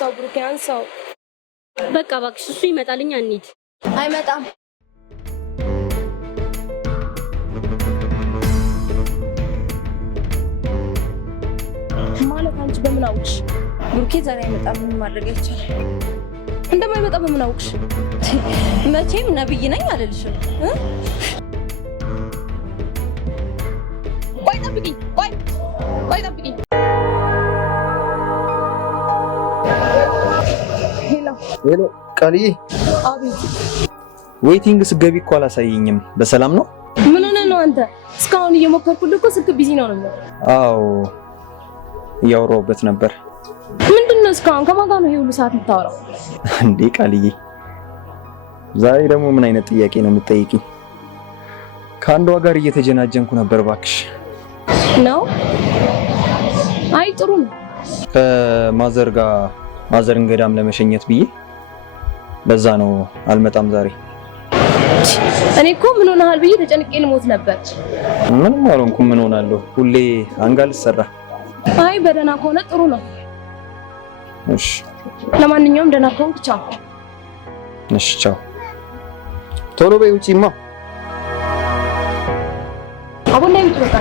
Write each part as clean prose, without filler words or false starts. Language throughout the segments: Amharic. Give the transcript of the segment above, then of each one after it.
አንሳው ብሩኬ አንሳው። በቃ እባክሽ እሱ ይመጣልኝ አንሂድ። አይመጣም። ማለት አንቺ በምን አውቅሽ? ብሩኬ ዛሬ አይመጣም። ምን ማድረግ አይቻልም። እንደማይመጣ በምን አውቅሽ? መቼም ነብይ ነኝ አልልሽም። ቆይ ጠብቂኝ፣ ቆይ ጠብቂኝ። ሄሎ ቃልዬ። አቤት። ዌቲንግ ስገቢ እኮ አላሳየኝም። በሰላም ነው? ምን ሆነህ ነው አንተ? እስካሁን እየሞከርኩልህ እኮ ስልክ ቢዚ ነው ነው። አዎ እያወራሁበት ነበር። ምንድነው እስካሁን ከማን ጋር ነው ይሄ ሁሉ ሰዓት የምታወራው? እንዴ ቃልዬ፣ ዛሬ ደግሞ ምን አይነት ጥያቄ ነው የምትጠይቂኝ? ከአንዷ ጋር እየተጀናጀንኩ ነበር እባክሽ። ነው? አይ ጥሩ ነው። ከማዘር ጋር ማዘርን ገዳም ለመሸኘት ብዬ በዛ ነው አልመጣም ዛሬ። እኔ እኮ ምን ሆነሃል ብዬ ተጨንቄ ልሞት ነበር። ምንም አልሆንኩም። ምን ሆናለሁ? ሁሌ አንጋል ሰራ። አይ በደህና ከሆነ ጥሩ ነው። እሺ ለማንኛውም ደህና ከሆንክ ቻው። እሺ ቻው። ቶሎ በይ ውጪማ። አቦና ይምጡ በቃ።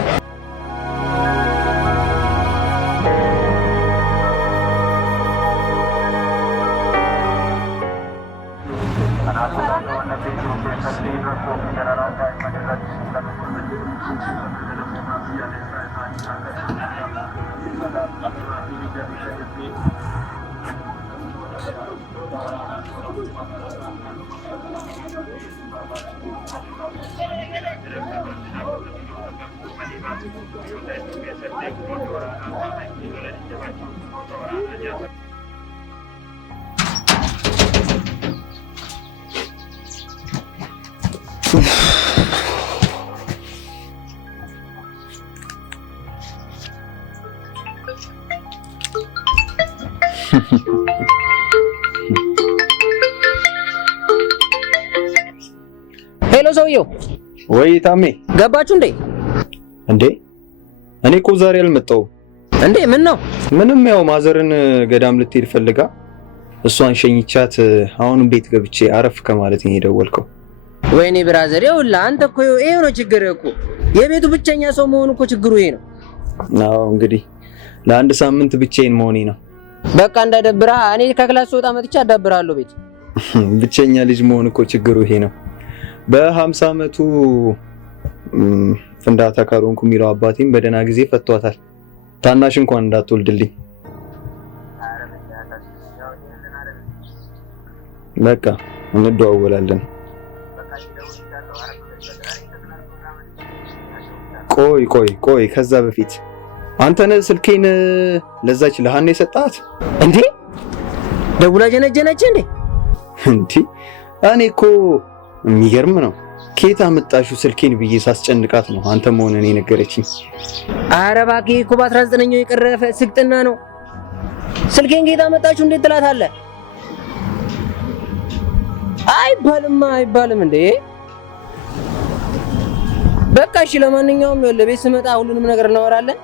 ሄሎ ሰውየው። ወይ ታሜ ገባችሁ እንዴ? እንዴ እኔ እኮ ዛሬ አልመጣሁም። እንዴ ምን ነው? ምንም ያው ማዘርን ገዳም ልትሄድ ፈልጋ እሷን ሸኝቻት አሁን ቤት ገብቼ አረፍ ከማለት ነው የደወልከው። ወይኔ ብራዘር፣ ይኸውልህ አንተ እኮ ይሄ ነው ችግር እኮ። የቤቱ ብቸኛ ሰው መሆኑ እኮ ችግሩ ይሄ ነው። አዎ እንግዲህ ለአንድ ሳምንት ብቻዬን መሆኔ ነው። በቃ እንዳይደብርህ እኔ ከክላስ ወጣ መጥቼ አዳብራለሁ ቤት። ብቸኛ ልጅ መሆን እኮ ችግሩ ይሄ ነው። በ50 አመቱ ፍንዳታ ካልሆንኩ የሚለው አባቴም በደህና ጊዜ ፈቷታል። ታናሽ እንኳን እንዳትወልድልኝ። በቃ እንደዋወላለን። ቆይ ከዛ በፊት አንተ ነህ ስልኬን ለዛች ለሃና የሰጣት እንዴ? ደውላ ጀነጀነች እንዴ? እኔ እኮ የሚገርም ነው። ከየት አመጣሽው ስልኬን ብዬ ሳስጨንቃት ነው አንተ መሆንህን የነገረችኝ። ኧረ እባክህ እኮ በ19ኛው የቀረፈ ስግጥና ነው። ስልኬን ከየት አመጣችሁ እንዴት ትላታለህ? አይባልም እንዴ። በቃ እሺ፣ ለማንኛውም ለቤት ስመጣ ሁሉንም ነገር እናወራለን።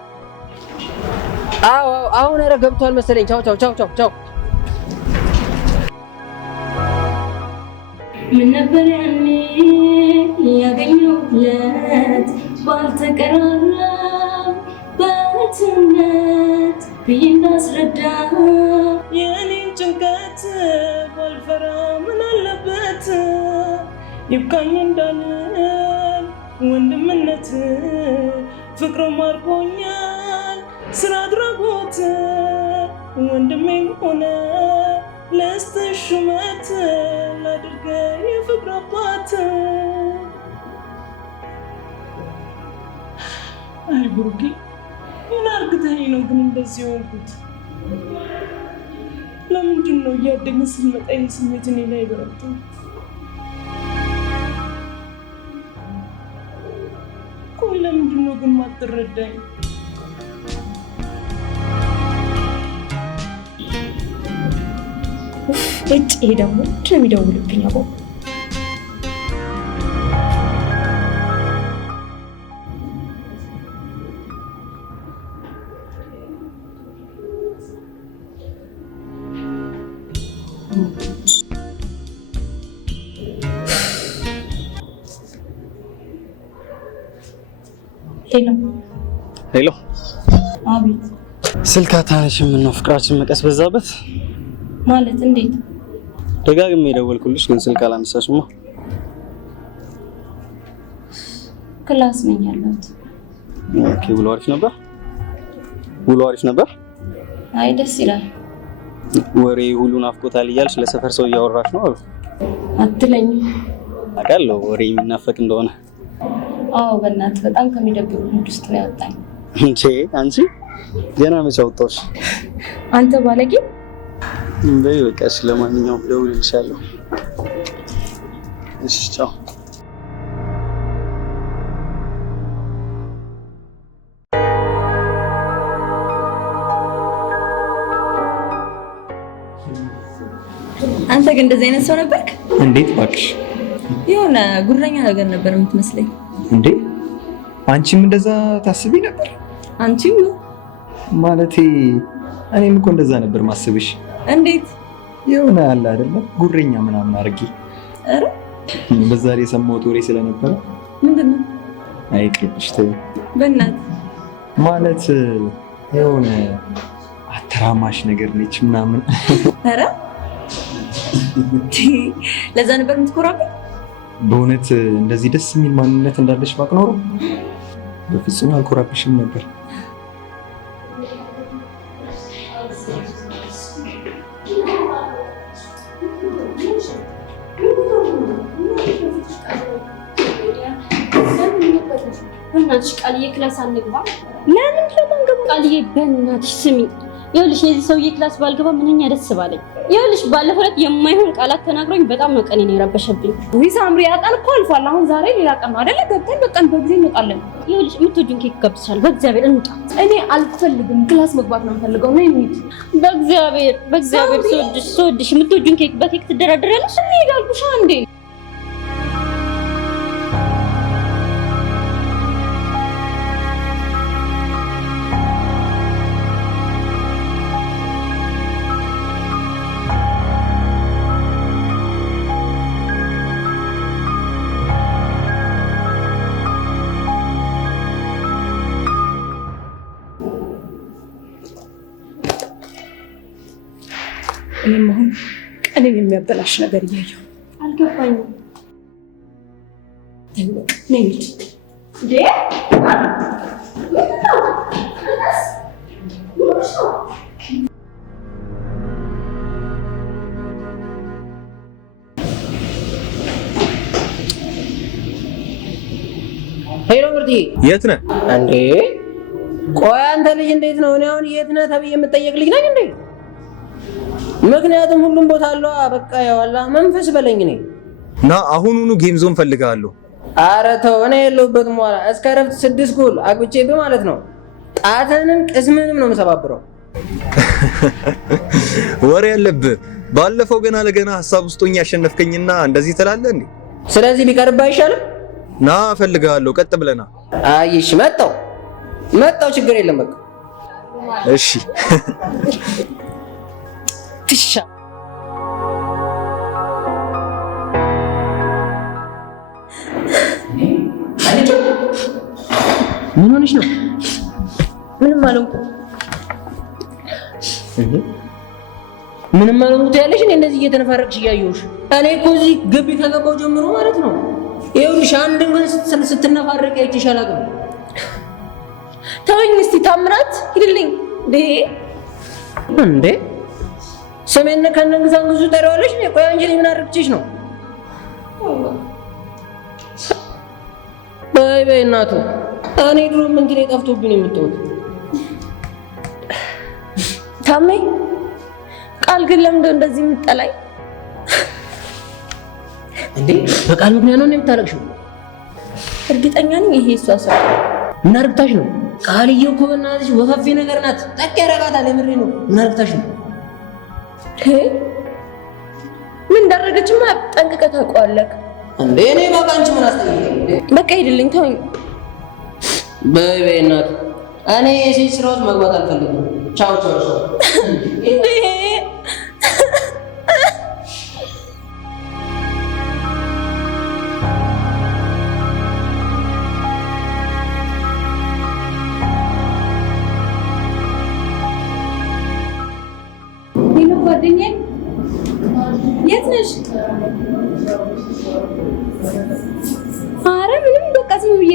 አዎ አሁን ኧረ ገብቷል መሰለኝ። ቻው። ምን ነበር ያኔ ያገኘሁለት ባልተቀራረብ በትነት ብዬ እንዳስረዳ የኔን ጭንቀት ባልፈራ ምን አለበት ይብቃኝ እንዳልል ወንድምነት ፍቅሩ ማርኮኛል ስራ አድራጎት ወንድሜም ሆነ ለስተሽ ሹመት ላድርገ የፍቅር አባት። አይ ብሩኬ ምን አርግተኸኝ ነው ግን እንደዚህ ሆንኩት? ለምንድን ነው እያደግን ስንመጣ ይህ ስሜት እኔ ላይ በረታው? ቆይ ለምንድን ነው ግን ማትረዳኝ? ይሄ ደግሞ ምንድን ነው የሚደውልብኝ? አቦ ሄሎ። አቤት። ስልክ አታነሺም? ምነው ፍቅራችን መቀስ በዛበት? ማለት እንዴት? ደጋግሜ የደወልኩልሽ ግን ስልክ አላነሳሽማ። ክላስ ነኝ ያለሁት። ኦኬ። ውሎ አሪፍ ነበር? አይ ደስ ይላል። ወሬ ሁሉ ናፍቆታል እያልሽ ለሰፈር ሰው እያወራሽ ነው አሉ። አትለኝም። አውቃለሁ ወሬ የሚናፈቅ እንደሆነ። አዎ በእናትህ በጣም ከሚደብሩ ሙድ ውስጥ ነው ያወጣኝ። እንዴ አንቺ ገና መቼ አወጣሁሽ? አንተ ባለጌ። በይ በቃ እሺ፣ ለማንኛውም ደውልልሻለሁ። እሺ ቻው። አንተ ግን እንደዚህ አይነት ሰው ነበርክ? እንዴት እባክሽ? የሆነ ጉረኛ ነገር ነበር የምትመስለኝ። እንዴ አንቺም እንደዛ ታስቢ ነበር? አንቺም ማለቴ እኔም እኮ እንደዛ ነበር ማስብሽ። እንዴት? የሆነ አለ አይደለ ጉረኛ ምናምን አድርጌ። ኧረ በዛ ላይ የሰማሁት ወሬ ስለነበረ። ምንድነው? አይቅርብሽ ተይው። በእናትህ ማለት የሆነ አተራማሽ ነገር ነች ምናምን። ኧረ ለዛ ነበር የምትኮራብኝ? በእውነት እንደዚህ ደስ የሚል ማንነት እንዳለሽ ባቅ ኖሮ በፍጹም አልኮራብሽም ነበር። በእናትሽ ቃልዬ ክላስ አንግባ። ለምን ለማንገባ? ቃልዬ በእናትሽ ስሚ፣ ይኸውልሽ የዚህ ሰውዬ ክላስ ባልገባ ምንኛ ደስ ባለኝ። ይኸውልሽ ባለፈው ዕለት የማይሆን ቃላት ተናግሮኝ በጣም ነው ቀኔን የረበሸብኝ። ወይ ሳምሪ ያጣን እኮ አልፏል። አሁን ዛሬ ሌላ ቀን ነው አይደለ? ገብተን በቀን በጊዜ እንወጣለን። ይኸውልሽ የምትወጂውን ኬክ ጋብዝሻል። በእግዚአብሔር እንውጣ። እኔ አልፈልግም፣ ክላስ መግባት ነው የምፈልገው። ነው እንሂድ። በእግዚአብሔር ስወድሽ የምትወጂውን ኬክ በኬክ ትደራደሪያለሽ? እንሂድ አልኩሽ እንዴ። እኔም አሁን ቀኔን የሚያበላሽ ነገር እያየሁ አልገባኝም። ነይት ሄሎ ምርጥ፣ የት ነህ እንዴ? ቆይ አንተ ልጅ እንዴት ነው? እኔ አሁን የት ነህ ተብዬ የምጠየቅ ልጅ ነኝ እንዴ? ምክንያቱም ሁሉም ቦታ አለው። በቃ ያዋላ መንፈስ በለኝ ነኝ ና አሁኑኑ ጌም ዞን ፈልጋለሁ። ኧረ ተው፣ እኔ የለሁበትም። ኋላ እስከ ረፍት 6 ጎል አግብቼብህ ማለት ነው። ጣትህንም ቅስምህንም ነው የምሰባብረው። ወሬ ያለብህ ባለፈው ገና ለገና ሀሳብ ውስጥ ሆኜ ያሸነፍከኝና እንደዚህ ትላለህ እንዴ? ስለዚህ ቢቀርብህ አይሻልም? ና ፈልጋለሁ። ቀጥ ብለና። አይሽ መጣው ችግር የለም በቃ እሺ። ትሻ ምን ሆነሽ ነው? ምንም አልሆንኩም። ምንም አልሆንኩት ያለሽ? እኔ እንደዚህ እየተነፋረቅሽ እያየሁሽ። እኔ እኮ እዚህ ግቢ ከገባሁ ጀምሮ ማለት ነው ይኸውልሽ አንድም ቀን ስትነፋረቅ አይቼሽ አላውቅም። ተወኝ እስቲ ታምራት ሂድልኝ። እንዴ ስሜን ከነግዛንግዙ ጠሪዋለሽ? ቆይ አንቺ ምን አድርግችሽ ነው? በይ እናቱ፣ እኔ ድሮም እንትን የጠፍቶብኝ የምትወት ታሜ። ቃል ግን ለምንድነው እንደዚህ የምትጠላኝ? እንዴ በቃል ምክንያት ነው የምታለቅሽው? እርግጠኛ ነኝ ይሄ እሷ ሰው። ምን አድርግታሽ ነው? ቃልዬ እኮ በእናትሽ ወፈፌ ነገር ናት። ጠቅ ያረጋታል። የምሬ ነው። ምን አድርግታሽ ነው? ምን እንዳደረገችማ ጠንቅቀህ ታውቀዋለህ እንዴ? እኔ በቃ አንቺ ምን አስጠይቀኝ? በቃ ሂድልኝ፣ ተወኝ። በይ እናቱ፣ እኔ የሴት ስራ ውስጥ መግባት አልፈልግም። ቻው ቻው።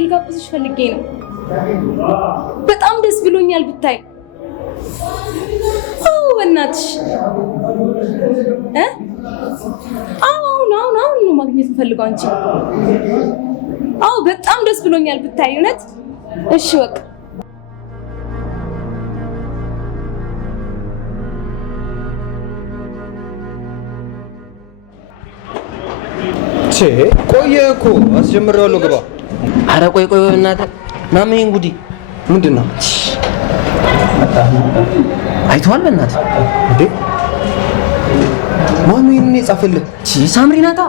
ልጋብዝሽ ፈልጌ ነው። በጣም ደስ ብሎኛል ብታይ። አዎ በእናትሽ አሁን ነው ማግኘት የምፈልገው አንቺ። አዎ በጣም ደስ ብሎኛል ብታይ እውነት። እሺ በቃ ቆየ እኮ አስጀምሬዋለሁ። ግባ። ኧረ ቆይ እናትህ ማም ይሄን ጉዲ ምንድን ነው? አይተዋል በእናትህ እንዴ? ማን ነው ይሄን የጻፈልህ? ሳምሪ ናታ።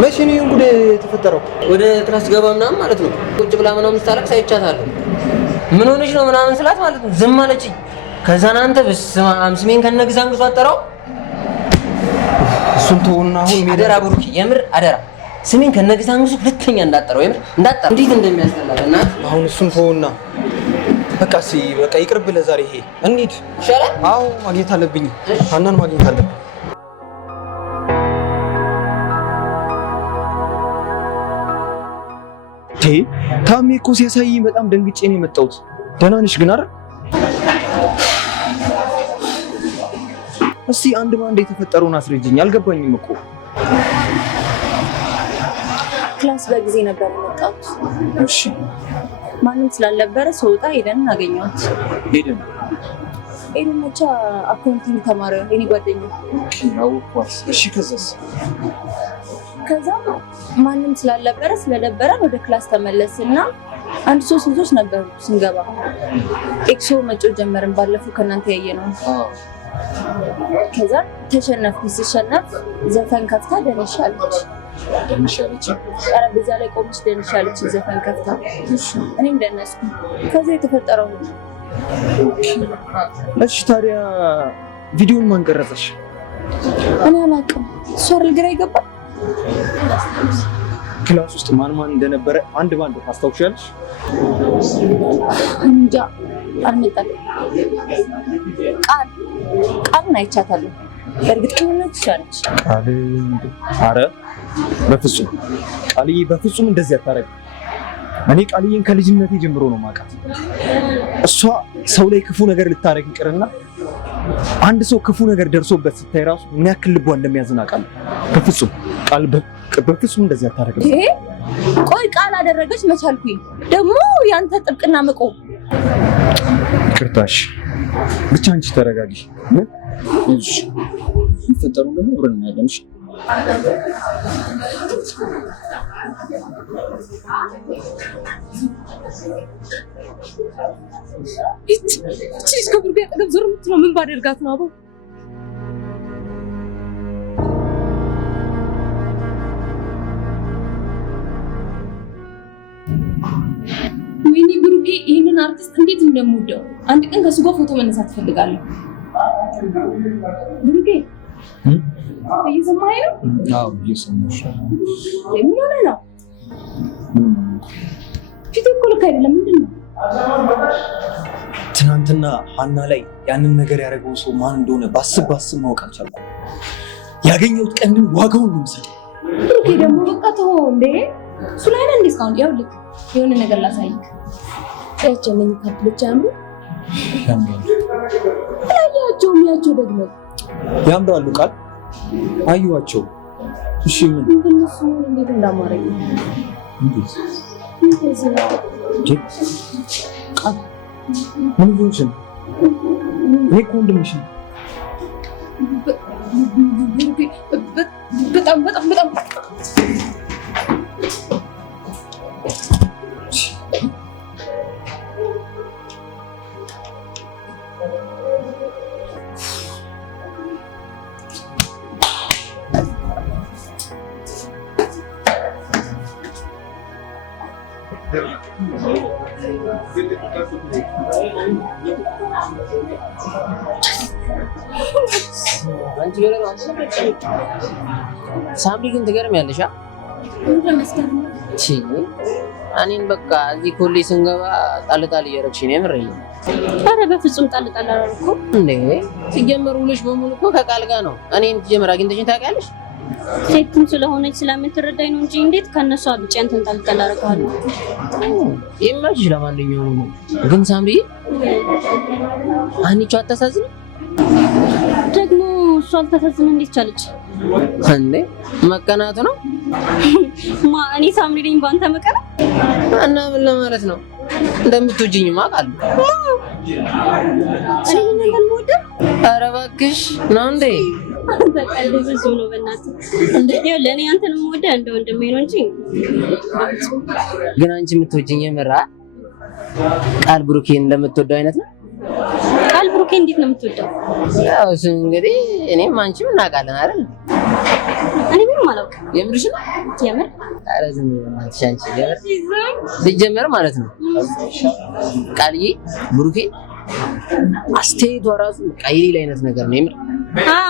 መቼ ነው ይሄን ጉዲ የተፈጠረው? ወደ ክላስ ገባ ምናምን ማለት ነው። ቁጭ ብላ ምናምን ስታለቅስ አይቻታለሁ። ምን ሆነሽ ነው ምናምን ስላት ማለት ነው ዝም አለችኝ። ከዛ አንተ በስመ አብ ስሜን ከነግዛንግሱ አጠራው። እሱን ተውና አሁን አደራ ብሩክ፣ የምር አደራ ስሜን ከነግዛንግሱ ሁለተኛ እንዳጠራው፣ የምር እንዳጠራ። እንዴት እንደሚያስጠላ እና አሁን እሱን ተውና በቃ በቃ ይቅርብ ለዛሬ። ይሄ እንሂድ ይሻላል። አዎ ማግኘት አለብኝ፣ ሀናን ማግኘት አለብኝ። ታሜ እኮ ሲያሳይ በጣም ደንግጬ ነው የመጣሁት። ደህና ነሽ ግን አይደል? እስቲ አንድ ባንድ የተፈጠረውን አስረጅኝ። አልገባኝም እኮ። ክላስ በጊዜ ነበር የመጣሁት። እሺ ማንም ስላልነበረ ሰውጣ ሄደን አገኘኋት። ሄደን ብቻ አካውንቲንግ ተማሪ የኔ ጓደኛ። እሺ ከዛ ማንም ስላልነበረ ስለደበረን ወደ ክላስ ተመለስና አንድ 3 ልጆች ነበሩ። ስንገባ ኤክሶ መጮህ ጀመርን። ባለፈው ከእናንተ ያየነው። ከዛ ተሸነፍኩ። ስሸነፍ ዘፈን ከፍታ ደንሻለች። ጠረጴዛ ላይ ቆመች ደንሻለች ዘፈን ከፍታ። እኔም ደነስኩ። ከዛ የተፈጠረው ነው። እሺ ታዲያ ቪዲዮን ማን ቀረጸሽ? እኔ አላውቅም። እሷ አይደል ግራ ይገባል። ክላስ ውስጥ ማን እንደነበረ አንድ ባንድ ታስታውሻለሽ? እንጃ አልመጣም። ቃልን አይቻታለሁ። በእርግጠኝነት ትችላለች። ኧረ በፍጹም ቃልዬ፣ በፍጹም እንደዚህ አታረግም። እኔ ቃልዬን ከልጅነቴ ጀምሮ ነው የማውቃት። እሷ ሰው ላይ ክፉ ነገር ልታረግ ይቅርና አንድ ሰው ክፉ ነገር ደርሶበት ስታይ ራሱ ምን ያክል ልቧ እንደሚያዝን አውቃለሁ። በፍጹም ቃል በፍጹም እንደዚህ አታረግም። ቆይ ቃል አደረገች መቻልኩኝ ደግሞ ያንተ ጥብቅና መቆም። ይቅርታሽ ብቻ አንቺ ተረጋጊ። እሺ ይፈጠሩ ደግሞ ብለን እናያለን። እቺ እስከብሩ ጋር ጠገብ ዞር የምትለው ምን ባደርጋት ነው? አቦ ወይኔ ብሩኬ፣ ይህንን አርቲስት እንዴት እንደምወደው። አንድ ቀን ከሱ ጋር ፎቶ መነሳት እፈልጋለሁ። ብሩኬ እየሰማኸኝ ነው? አዎ እየሰማሁሽ ነው። ምን ሆነህ ነው? ፊት እኮ ልክ አይደለም። ምንድን ነው? ትናንትና ሀና ላይ ያንን ነገር ያደረገው ሰው ማን እንደሆነ ባስብ ማወቅ አልቻልኩም። ያገኘሁት ቀን ግን ዋጋውን ነው የምሰጠው። ብሩኬ ደግሞ በቃ ተወው እንዴ። እሱ ላይ ነህ እንዴ እስካሁን? ይኸውልህ የሆነ ነገር ላሳይክ። ያቸው ምን ካፕሎች አምሩ ያቸው ደግሞ ያምራሉ። ቃል አዩዋቸው። እሺ ምን እንደነሱ እንዴት እንዳማረኝ እንዴት እንደዚህ ነው። ምን ይሆንሽ? እኔ እኮ ወንድምሽ ነኝ። በጣም ሳምሪ ግን ትገርሚያለሽ። እኔን በቃ እዚህ ኮሌጅ ስንገባ ጣልጣል እያደረግሽ ነው። የምሬን ነው። ኧረ በፍጹም ጣልጣል አላልኩም እንዴ። ሲጀመር ውሎሽ በሙሉ እኮ ከቃል ጋር ነው። እኔን ትጀምር አግኝተሽኝ ታውቂያለሽ? ሴትም ስለሆነች ስለምትረዳኝ ነው እንጂ እንዴት ከነሱ አብጬ አንተን ጣልጣል አደርጋለሁ? ይመችሽ። ለማንኛውም ግን ሳምሪ አንቺ አታሳዝንም? ደግሞ እሷ አልተሳዝንም እንዴት ቻለች እንዴ? መቀናቱ ነው እኔ ሳምሪ ነኝ ባንተ መቀና እና ምን ለማለት ነው? እንደምትወጂኝማ አውቃለሁ። እኔ ነኝ ወደ ኧረ እባክሽ ነው እንዴ? ተቀልብ ብዙ ነው በእናትህ። ይኸውልህ ለኔ አንተን የምወደው እንደ ወንድሜ ነው እንጂ ግን አንቺ የምትወጂኝ የምራ ቃል ብሩኬን እንደምትወደው አይነት ነው? ቃል ብሩኬ እንዴት ነው የምትወደው? ያው እሱ እንግዲህ እኔም አንቺም እናውቃለን አይደል? እኔ ምንም አላውቅም። የምርሽ ነው? የምር? ኧረ ዝም ብለሽ አንቺ የምር ሲጀመር ማለት ነው ቃልዬ ብሩኬ አስተያየቷ ራሱ የሌላ አይነት ነገር ነው የምር።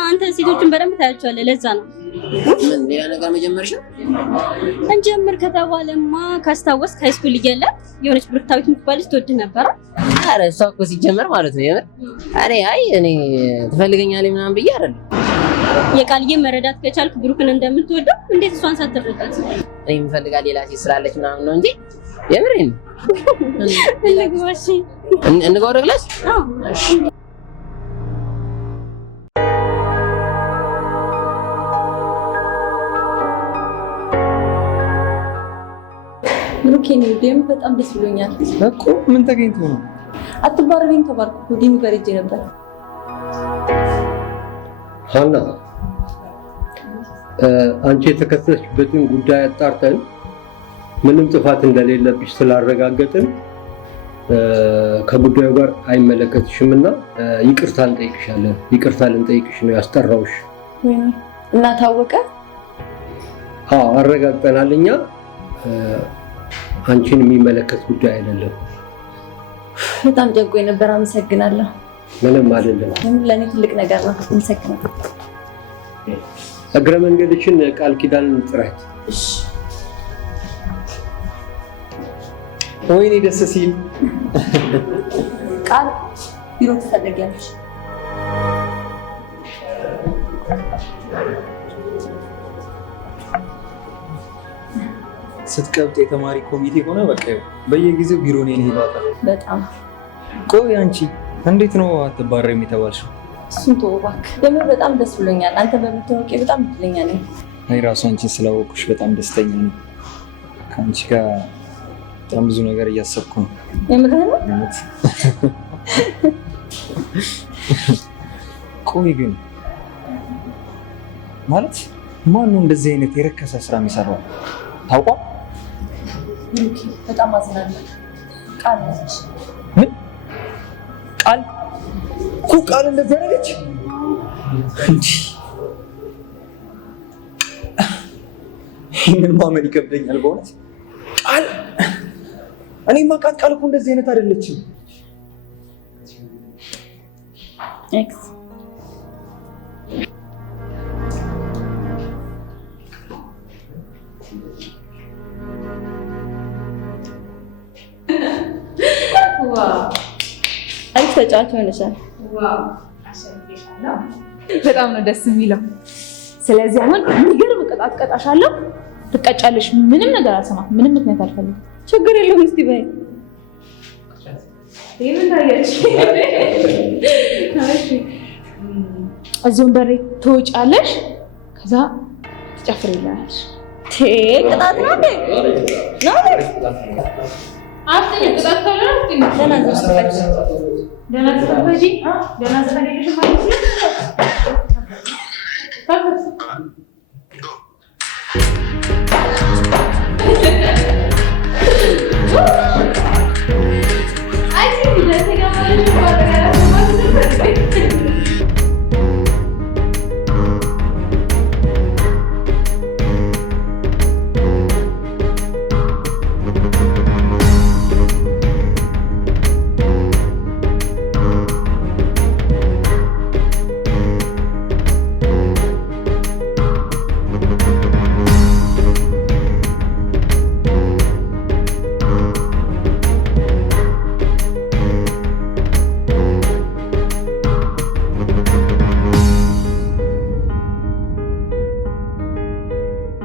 አንተ ሴቶችን በደንብ ታያቸዋለህ። ለዛ ነው ምን ሌላ ነገር መጀመርሽ ነው? እንጀምር ከተባለማ ካስታወስክ ሃይስኩል እያለ የሆነች ብሩክታዊት የምትባል ልጅ ትወድህ ነበረ። ኧረ እሷ እኮ ሲጀመር ማለት ነው የምር እኔ ትፈልገኛለች ምናምን ብዬ አይደለም። የቃልዬ መረዳት ከቻልክ ብሩክን እንደምትወደው እንዴት እሷን ሳትረዳት? እኔ የምፈልጋት ሌላ ሴት ስላለች ምናምን ነው እንጂ የምሬን ነው። እንግባ እሺ፣ እንግባ ወደ ክላስ። ብሩኬ ነው ደም በጣም ደስ ብሎኛል እኮ። ምን ተገኝቶ ነው? አትባረሪኝ ተባልኩ እኮ ዲኑ ጋር ሄጄ ነበር። ሀና አንቺ የተከሰስሽበትን ጉዳይ አጣርተን ምንም ጥፋት እንደሌለብሽ ስላረጋገጥን ከጉዳዩ ጋር አይመለከትሽምና ይቅርታ እንጠይቅሻለን። ይቅርታ ልንጠይቅሽ ነው ያስጠራውሽ። እና ታወቀ? አዎ አረጋግጠናል። እኛ አንቺን የሚመለከት ጉዳይ አይደለም። በጣም ጨንቆኝ ነበር። አመሰግናለሁ። ምንም አይደለም። ለኔ ትልቅ ነገር ነው። አመሰግናለሁ። እግረ መንገድችን ቃል ኪዳንን ጥራት። እሺ። ወይኔ ደስ ሲል። ቃል ቢሮ ትፈልጊያለሽ? ስትቀብጥ የተማሪ ኮሚቴ ሆነ በቃ በየጊዜው ቢሮ ነኝ ይባላል። በጣም ቆይ አንቺ እንዴት ነው አትባረሪም የተባልሽው? እሱን ተወው እባክህ። ደግሞ በጣም ደስ ብሎኛል። አንተ በመታወቄ በጣም እድለኛ ነኝ። እኔ ራሱ አንቺን ስላወቅኩሽ በጣም ደስተኛ ነኝ። ከአንቺ ጋር በጣም ብዙ ነገር እያሰብኩ ነው። የምርህ ነው? ቆይ ግን ማለት ማን ነው እንደዚህ አይነት የረከሰ ስራ የሚሰራው? ታውቋል? በጣም አዝናለሁ። ቃል ነች። ምን ቃል እኮ ቃል እንደዚህ አደረገች እንጂ ይህንን ማመን ይከብደኛል በእውነት። ቃል እኔማ ቃል እኮ እንደዚህ አይነት አይደለችም። ኤክስ አሪፍ ተጫዋች ሆነሻል። በጣም ነው ደስ የሚለው። ስለዚህ አሁን የሚገርም ቅጣት ቀጣሻለሁ። ትቀጫለሽ። ምንም ነገር አልሰማም። ምንም ምክንያት አልፈልግም። ችግር የለውም። እስቲ በይ እዚህ ወንበር ትወጫለሽ፣ ከዛ ትጨፍሪልናለሽ። ቅጣት ነው እንዴ? ደህና